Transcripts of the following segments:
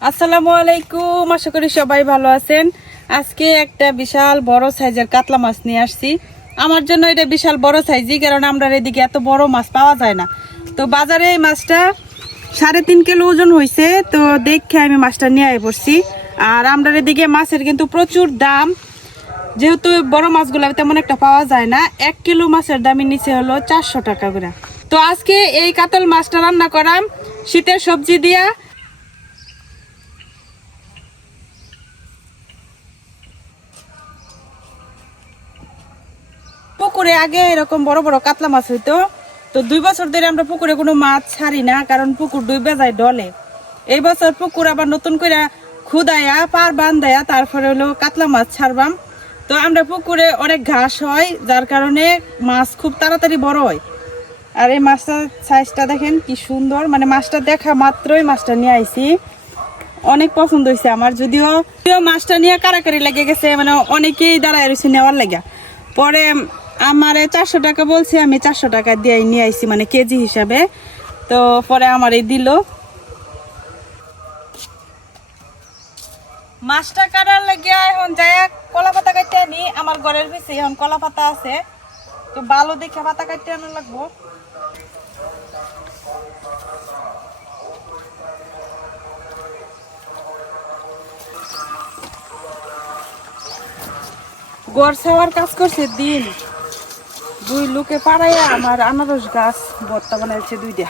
আসসালামু আলাইকুম, আশা করি সবাই ভালো আছেন। আজকে একটা বিশাল বড় সাইজের কাতলা মাছ নিয়ে আসছি। আমার জন্য এটা বিশাল বড় সাইজই, কারণ আমরা এদিকে এত বড় মাছ পাওয়া যায় না। তো বাজারে এই মাছটা 3.5 কিলো ওজন হয়েছে, তো দেখে আমি মাছটা নিয়ে পড়ছি। আর আমরা এদিকে মাছের কিন্তু প্রচুর দাম, যেহেতু বড় মাছগুলো তেমন একটা পাওয়া যায় না। 1 কিলো মাছের দামই নিচে হলো 400 টাকা করে। তো আজকে এই কাতল মাছটা রান্না করাম শীতের সবজি দিয়া। পুকুরে আগে এরকম বড় বড় কাতলা মাছ হইতো, তো 2 বছর ধরে আমরা পুকুরে কোনো মাছ ছাড়ি না, কারণ পুকুর ডুবে যায় ডলে। এই বছর পুকুর আবার নতুন করে খুদায়া পার বান্ধায়া তারপরে হলো কাতলা মাছ ছাড়বাম। তো আমরা পুকুরে অনেক ঘাস হয়, যার কারণে মাছ খুব তাড়াতাড়ি বড় হয়। আর এই মাছটার সাইজটা দেখেন কি সুন্দর, মানে মাছটা দেখা মাত্রই মাছটা নিয়ে আইছি। অনেক পছন্দ হয়েছে আমার, যদিও মাছটা নিয়ে কারাকারি লেগে গেছে, মানে অনেকেই দাঁড়ায় রয়েছে নেওয়ার লেগে। পরে আমারে 400 টাকা বলছে, আমি 400 টাকা দিয়ে নিয়ে আইছি, মানে কেজি হিসাবে। তো পরে আমারই দিল। মাছটা কাটার লাগিয়া এখন যাই কলা পাতা কাটতে আনি। আমার ঘরের পিছে এখন কলা পাতা আছে, তো ভালো দেখে পাতা কাটতে আনা লাগবো। গড় ছাওয়ার কাজ করছে দিন, 2 লোকে পাড়াইয়া আমার আনারস গাছ ভর্তা বানাইছে 2টা।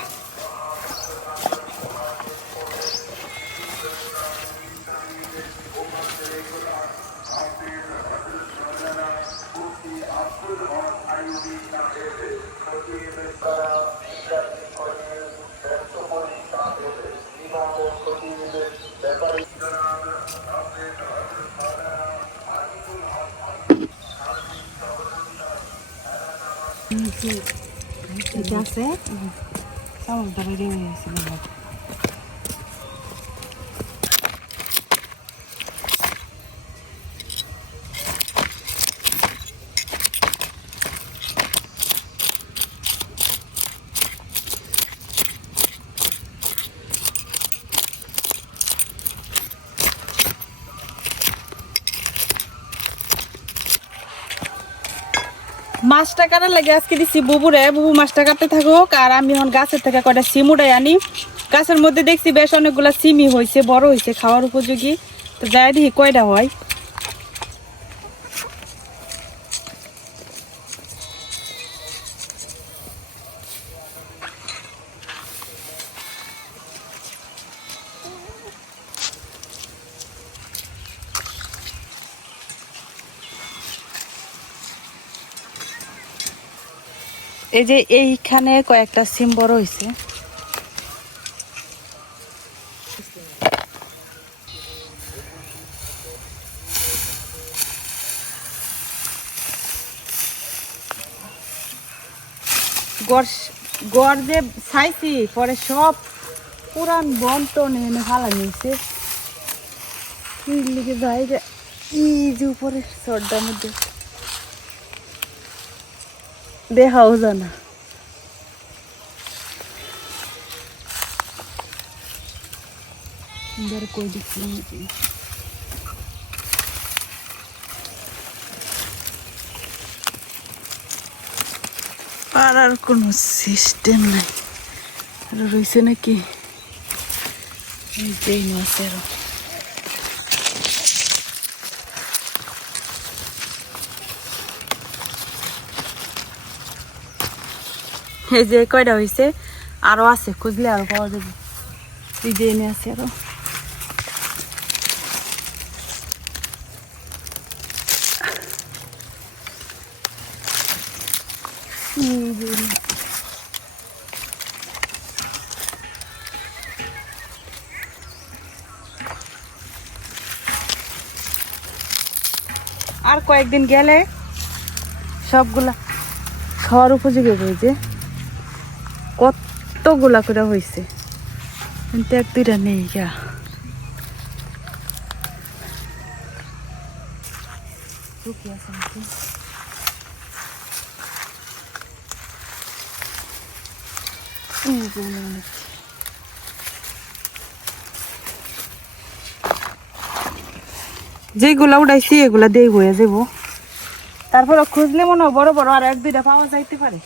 এটা আছে চাউলটা বেরিয়ে গেছে। মাছটা কাটার লাগে আজকে দিচ্ছি বুবুরে, বুবু মাছটা কাটতে থাকুক, আর আমি এখন গাছের থেকে কয়টা সিম উড়াই আনি। গাছের মধ্যে দেখছি বেশ অনেকগুলা সিমই হয়েছে, বড় হয়েছে, খাওয়ার উপযোগী। তো যাই দেখি কয়টা হয়। এই যে এইখানে কয়েকটা সিম বড় হয়েছে। গড় যে ছাইছি পরে সব পুরান বন্টন এনে ভালো নিয়েছে। লিখে যাই যে এই যে উপরে সর্দার মধ্যে দেখাও জানা। কই দিচ্ছিলাম আর কোনো সিস্টেম নাই, আর রয়েছে নাকি এই মাছের। এই যে কয়টা হয়েছে, আরো আছে, খুঁজলে আরো পাওয়া যাবে। এই যে এনে আছে আরো। আর কয়েকদিন গেলে সবগুলা খাওয়ার উপযোগী হয়েছে। কতগুলা করে হয়েছে, কিন্তু 1-2টা নেই গা। আছে নাকি? যেগুলা উঠাইছি এগুলা দিয়ে হয়ে যাব। তারপরে খুঁজলে মনে হয় বড় বড় আর এক দুইটা পাওয়া যাইতে পারে।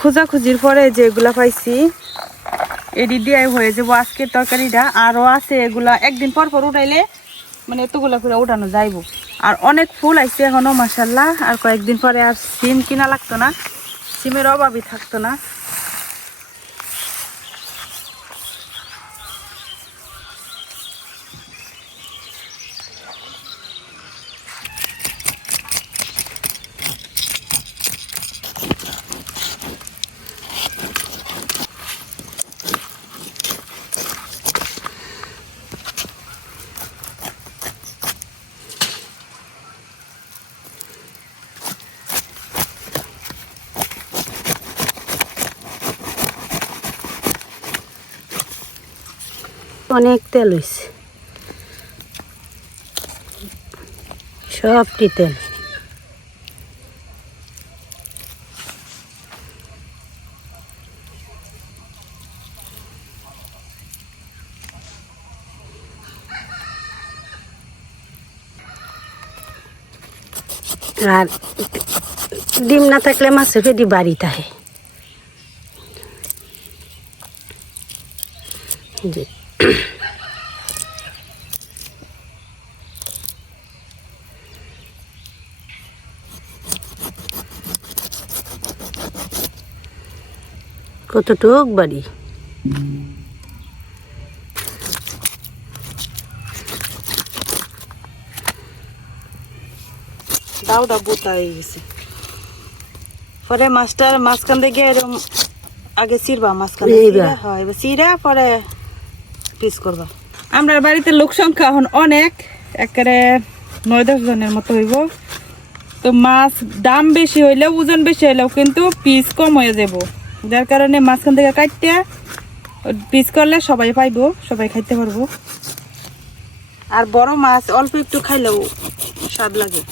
খোঁজাখুঁজির পরে যেগুলা পাইছি এডি দিয়ে হয়ে যাবো আজকের তরকারিটা। আরও আছে এগুলা একদিন পর পর উঠাইলে মানে এতগুলা করে উঠানো যাইব। আর অনেক ফুল আইছে এখনো মাশাআল্লাহ। আর কয়েকদিন পরে আর সিম কিনা লাগতো না, সিমের অভাবই থাকতো না। অনেক তেল হয়েছে, সবটি তেল। আর ডিম না থাকলে মাছের পেটি বাড়ি থাকে। কতটুক বাড়ি। দাউটা বোতা হয়ে গেছে। পরে মাছটার মাঝখান থেকে এরকম আগে চিরবা, মাঝখান হয় এবার চিরা পরে পিস করবা। আমরা বাড়িতে লোক সংখ্যা এখন অনেক, একেবারে 9-10 জনের মতো হইব। তো মাছ দাম বেশি হইলেও ওজন বেশি হইলেও কিন্তু পিস কম হয়ে যাব, যার কারণে মাঝখান থেকে কাটতে পিস করলে সবাই পাইবো, সবাই খাইতে পারবো। আর বড় মাছ অল্প একটু খাইলেও স্বাদ লাগে।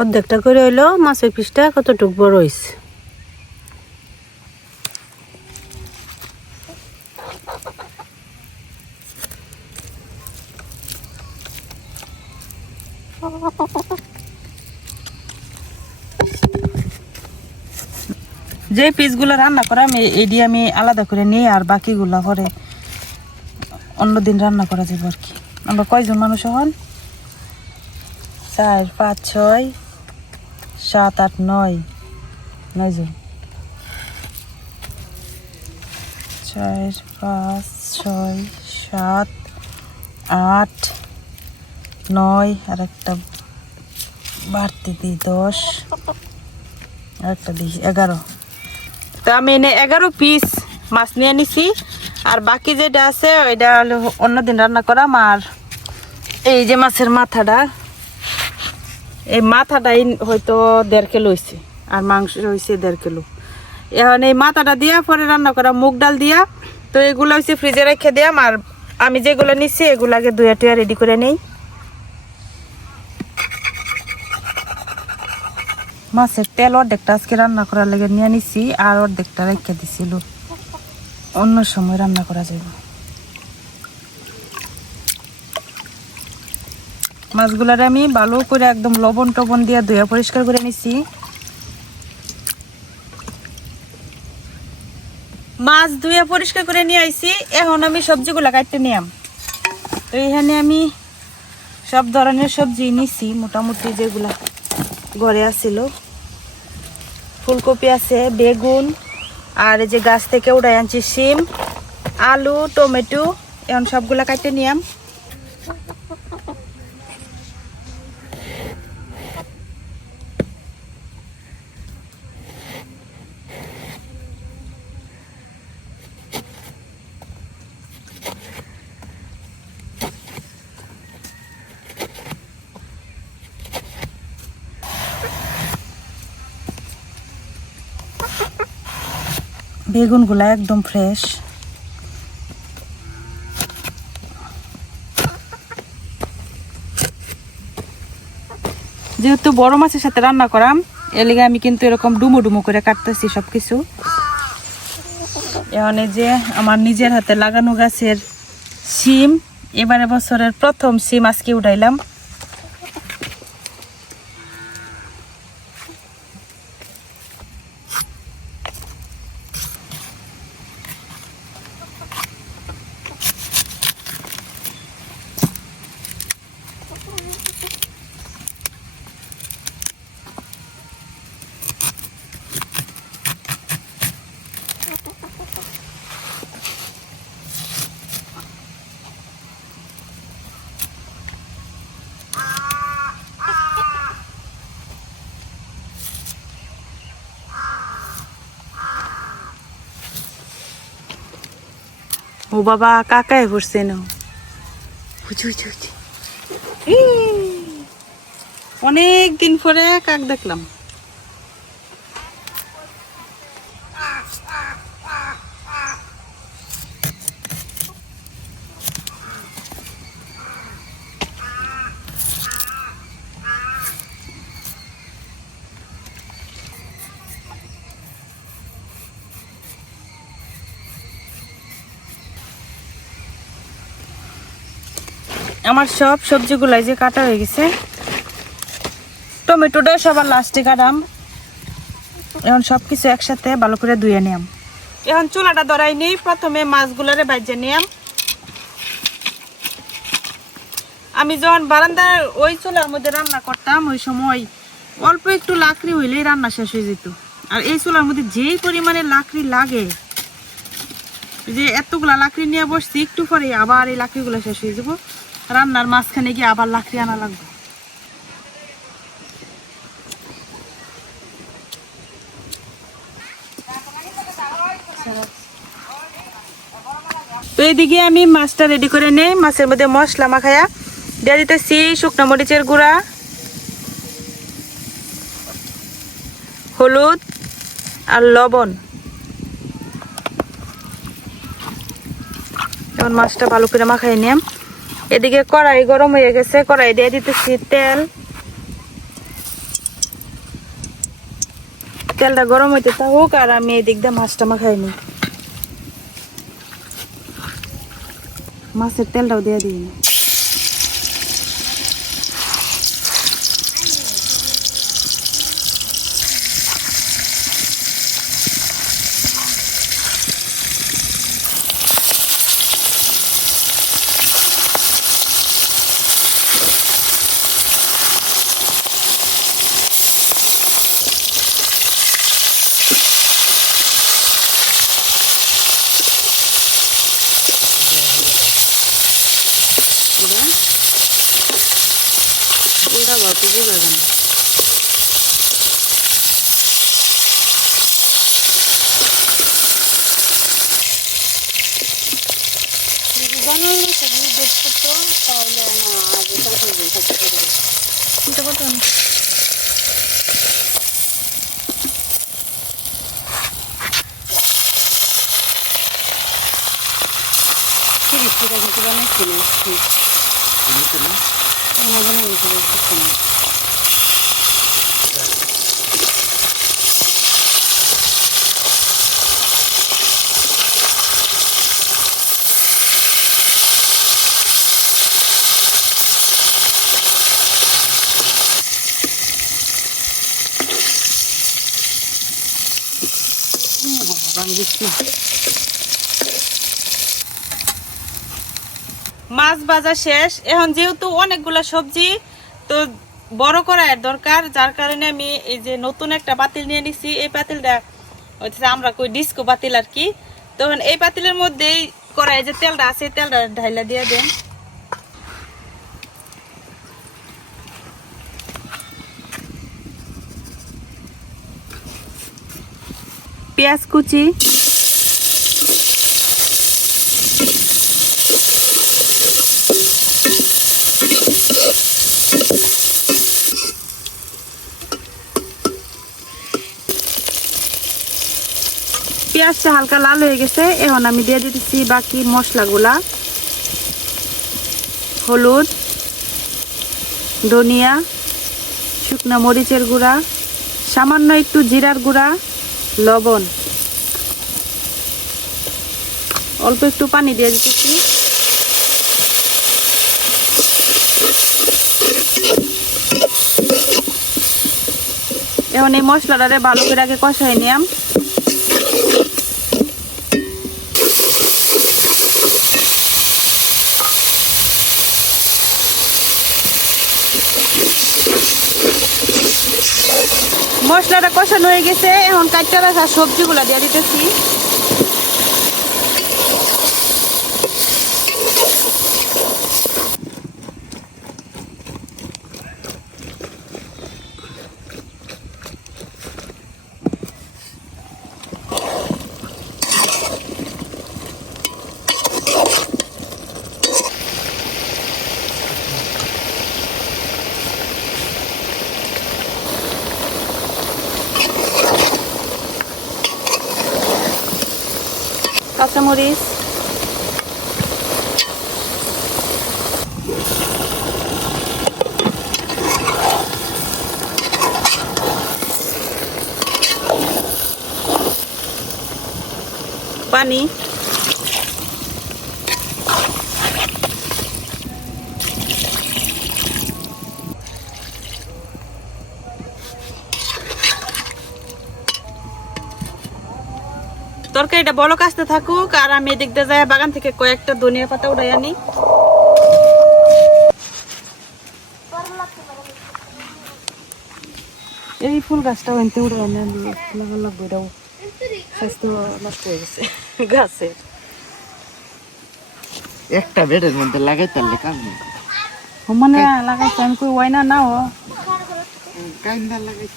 অর্ধেকটা করে হইলো মাছের পিসটা কতটুক বড় হয়েছে। যে পিসগুলো রান্না করা এডি আমি আলাদা করে নিই, আর বাকিগুলা পরে অন্যদিন রান্না করা যাবে আর কি। আমরা কয়জন মানুষ হন? 4, 5, 6, 7, 8, 9 জন। 4, 5, 6, 7, 8, 9 আর একটা বাড়তি দিই 10 আর একটা দিই 11। তো আমি এনে 11 পিস মাছ নিয়ে নিছি। আর বাকি যেটা আছে ওইটা হলো অন্যদিন রান্না করাম। আর এই যে মাছের মাথাটা, এই মাথাটাই হয়তো 1.5 কিলো হয়েছে, আর মাংস হয়েছে 1.5 কিলো। এখন এই মাথাটা দিয়া পরে রান্না করা মুগ ডাল দিয়া। তো এগুলো হচ্ছে ফ্রিজে রেখে দিয়াম। আর আমি যেগুলো নিচ্ছি এগুলাকে ধুয়ে টুয়ে রেডি করে নেই। মাছের তেল অর্ধেকটা আজকে রান্না করার লেগে নিয়ে নিছি, আর অর্ধেকটা রেখে দিছিল, অন্য সময় রান্না করা যাবে। মাছগুলার আমি ভালো করে একদম লবণ টবণ দিয়ে ধুয়ে পরিষ্কার করে নিছি। মাছ ধুয়ে পরিষ্কার করে নিয়ে আইছি। এখন আমি সবজিগুলা কাটতে নিয়াম। তো এখানে আমি সব ধরনের সবজি নিছি মোটামুটি, যেগুলা ঘরে আসছিল। ফুলকপি আছে, বেগুন, আর এই যে গাছ থেকে উঠাই আনছি শিম, আলু, টমেটো। এখন সবগুলা কাটতে নিয়াম। বেগুনগুলা একদম ফ্রেশ। যেহেতু বড় মাছের সাথে রান্না করাম, এর লিগে আমি কিন্তু এরকম ডুমো ডুমো করে কাটতেছি সবকিছু। এখানে যে আমার নিজের হাতে লাগানো গাছের শিম, এবারে বছরের প্রথম শিম আজকে উঠাইলাম। ও বাবা, কাকায় পড়ছে না, অনেক দিন পরে কাক দেখলাম। আমার সব সবজিগুলাই যে কাটা হয়ে গেছে, টমেটোটা সবার লাস্টে কাটাম। এখন সবকিছু একসাথে ভালো করে ধুয়ে নিয়াম। এখন চুলাটা ধরাই নেই, প্রথমে মাছগুলারে ভাজে নিয়াম। আমি যখন বারান্দার ওই চুলার মধ্যে রান্না করতাম, ওই সময় অল্প একটু লাকড়ি হইলেই রান্না শেষ হয়ে যেত। আর এই চুলার মধ্যে যেই পরিমাণে লাকড়ি লাগে, যে এতগুলা লাকড়ি নিয়ে বসছি, একটু পরে আবার এই লাকড়িগুলো শেষ হয়ে যাবো, রান্নার মাঝখানে গিয়ে আবার লাকড়ি আনা লাগবে। তো এইদিকে আমি মাছটা রেডি করে নেই। মাছের মধ্যে মশলা মাখায়া দিয়ে দিতেছি শুকনো মরিচের গুঁড়া, হলুদ আর লবণ। এখন মাছটা ভালো করে মাখাই নিলাম। এদিকে কড়াই গরম হয়ে গেছে, কড়াই দিয়ে দিতেছি তেল। তেলটা গরম হইতে থাকুক আর আমি এদিক দিয়ে মাছটা মাখাই নিই। মাছের তেলটাও দিয়ে দিই। উল্টা ভাতে বোঝা যায় না। মাছ ভাজা শেষ। এখন যেহেতু অনেকগুলা সবজি, তো বড় কড়াইয়ের দরকার, যার কারণে আমি এই যে নতুন একটা পাতিল নিয়ে নিছি। এই পাতিলটা হচ্ছে আমরা কই ডিস্কো পাতিল আর কি। তখন এই পাতিলের মধ্যেই কড়াইয়ে যে তেলটা আছে, তেলটা ঢাইলা দিয়ে দেন। পেঁয়াজ কুচি, পেঁয়াজ পেঁয়াজটা হালকা লাল হয়ে গেছে, এখন আমি দিয়ে দিতেছি বাকি মশলাগুলা। হলুদ, ধনিয়া, শুকনো মরিচের গুঁড়া, সামান্য একটু জিরার গুঁড়া, লবণ, অল্প একটু পানি দিয়ে দিতেছি। এখন এই মশলাটারে ভালো করে আগে কষাই নিলাম। মশলাটা কষানো হয়ে গেছে, এখন কাঁচা রাখা সবজিগুলা দিয়ে দিতেছি। কাঁচামরিচ, পানি, তরকারিটা বলক আসতে থাকুক, আর আমি এদিক দিয়ে যাই বাগান থেকে কয়েকটা ধনিয়া পাতা উঠাই আনি। এই ফুল গাছটা আনতে উঠাই আনি, লাগবে, এটাও স্বাস্থ্য নষ্ট হয়ে গেছে গাছের। একটা বেডের মধ্যে লাগাইতে পারলে কাজ নেই। মানে লাগাইছে আমি কই ওই না না ও কাইন্দা লাগাই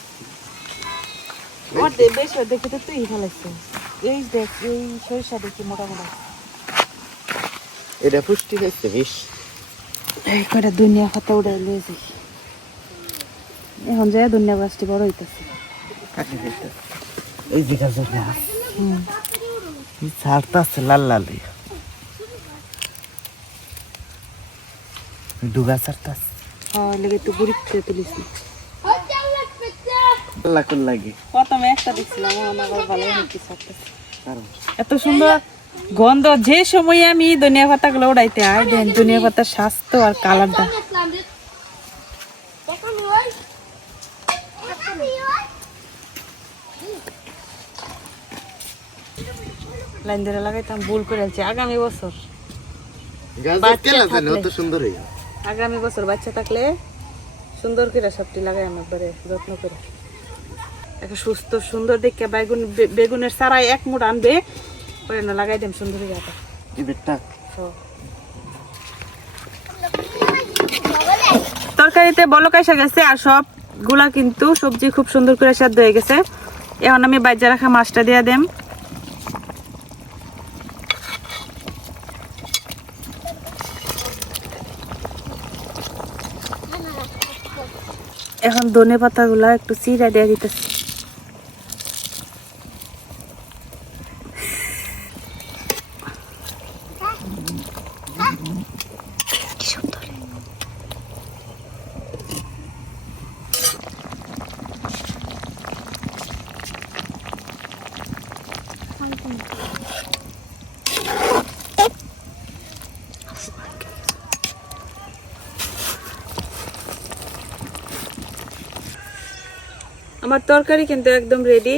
ওর দে বেশ দেখে তো তুই ফেলাইছে। এই দেখ এই সরিষা দেখি মোটা মোটা, এটা পুষ্টি খাইছে বেশ। এই কয়টা দুনিয়া পাতা উড়াই লয়ে যাই, এখন যায় দুনিয়া গাছটি বড় হইতেছে। এই যে গাছের গাছ ছাড়টা আছে লাল লাল ডুগা ছাড়টা আছে। হ্যাঁ লেগে একটু গুড়ি খেয়ে তুলিস। লাকুর লাগে প্রথমে একটা দেখছিলাম, আমার ভালো হয়েছে। এত সুন্দর গন্ধ, যে সময় আমি ধনিয়া পাতা গুলো উড়াইতে আই দেন ধনিয়া পাতার স্বাস্থ্য আর কালারটা। লাইন ধরে লাগাইতাম, ভুল করে আছি। আগামী বছর আগামী বছর বাচ্চা থাকলে সুন্দর করে সবটি লাগাই আমার বাড়ি, যত্ন করে একটা সুস্থ সুন্দর দেখে বেগুনের সারাই এক মুঠ আনবে, পরে না লাগাই দেন সুন্দর গাটা। তরকারিতে বলক এসে গেছে, আর সব গুলা কিন্তু সবজি খুব সুন্দর করে সেদ্ধ হয়ে গেছে। এখন আমি বাইজা রাখা মাছটা দিয়ে দেম। এখন ধনে পাতা গুলা একটু চিরা দিয়ে দিতেছি। আমার তরকারি কিন্তু একদম রেডি।